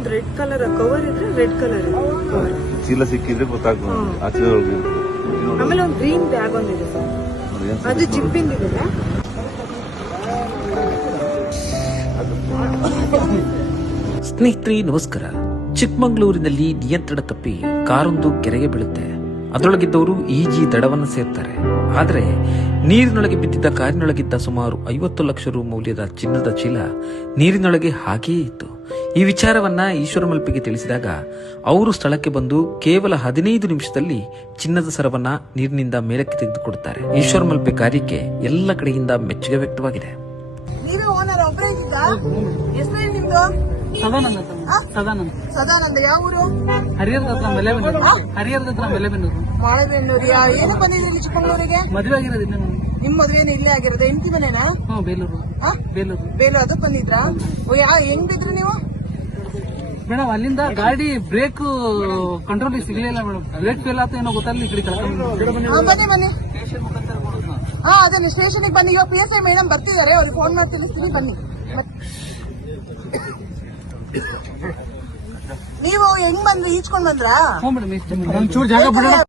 ಒಂದು red colour cover ಇದ್ರೆ red colour ಇದೆ ಕವರ್. ಚೀಲ ಸಿಕ್ಕಿದ್ರೆ ಗೊತ್ತಾಗ್ತದೆ ಆ ಚೀಲ ಆಮೇಲೆ ಒಂದು ಗ್ರೀನ್ ಬ್ಯಾಗ್ ಒಂದಿದೆ ಸರ್, ಅದು ಜಿಪ್ಪಿಂದಿದೆ. ಸ್ನೇಹಿತರೆ ನಮಸ್ಕಾರ. ಚಿಕ್ಕಮಗಳೂರಿನಲ್ಲಿ ನಿಯಂತ್ರಣ ತಪ್ಪಿ ಕಾರೊಂದು ಕೆರೆಗೆ ಬೀಳುತ್ತೆ. ಅದರೊಳಗಿದ್ದವರು ಈಜಿ ದಡವನ್ನು ಸೇರ್ತಾರೆ. ಆದರೆ ನೀರಿನೊಳಗೆ ಬಿದ್ದಿದ್ದ ಕಾರಿನೊಳಗಿದ್ದ ಸುಮಾರು 50 ಲಕ್ಷ ರು ಮೌಲ್ಯದ ಚಿನ್ನದ ಚೀಲ ನೀರಿನೊಳಗೆ ಹಾಗೆಯೇ ಇತ್ತು. ಈ ವಿಚಾರವನ್ನ ಈಶ್ವರ ಮಲ್ಪೆಗೆ ತಿಳಿಸಿದಾಗ ಅವರು ಸ್ಥಳಕ್ಕೆ ಬಂದು ಕೇವಲ 15 ನಿಮಿಷದಲ್ಲಿ ಚಿನ್ನದ ಸರವನ್ನ ನೀರಿನಿಂದ ಮೇಲಕ್ಕೆ ತೆಗೆದುಕೊಡುತ್ತಾರೆ. ಈಶ್ವರ ಮಲ್ಪೆ ಕಾರ್ಯಕ್ಕೆ ಎಲ್ಲ ಕಡೆಯಿಂದ ಮೆಚ್ಚುಗೆ ವ್ಯಕ್ತವಾಗಿದೆ. ಸದಾನಂದ ಯಾವ ಊರು? ಹರಿಹರದ ಹತ್ರ ಮೆಲೆಬೆನ್ನೂರು. ಮಾಳೆಬೆನ್ನೂರಿಯ ಏನು ಬಂದಿದ್ದೀರಿ ಚಿಕ್ಕಮಗಳೂರಿಗೆ? ಮದುವೆ ಆಗಿರೋದು ನಿಮ್ ಮದುವೆನ ಇಲ್ಲೇ ಆಗಿರೋದು? ಹೆಂಡತಿ ಮನೇನಾ? ಬೇಲೂರು. ಅದಕ್ಕೆ ಬಂದಿದ್ರಾ? ಹೆಂಗ್ ಬಿದ್ರಿ ನೀವು ಮೇಡಮ್? ಅಲ್ಲಿಂದ ಗಾಡಿ ಬ್ರೇಕ್ ಕಂಟ್ರೋಲ್ ಸಿಗ್ಲಿಲ್ಲ ಮೇಡಮ್. ಬ್ರೇಕ್ ಫೇಲ್ ಆತ ಏನೋ ಗೊತ್ತಾಗಲಿ. ಈ ಕಡೆ ಬನ್ನಿ. ಅದೇ ಸ್ಟೇಷನ್ಗೆ ಬನ್ನಿ. ಈಗ PSI ಮೇಡಮ್ ಬರ್ತಿದ್ದಾರೆ, ಅವ್ರಿಗೆ ಫೋನ್ ಮಾಡಿ ತಿಳಿಸ್ತೀನಿ. ಬನ್ನಿ. ನೀವು ಹೆಂಗ್ ಬಂದ್ರಿ? ಈಚ್ಕೊಂಡ್ ಬಂದ್ರಾ? ಹ್ಞೂ ಮೇಡಮ್.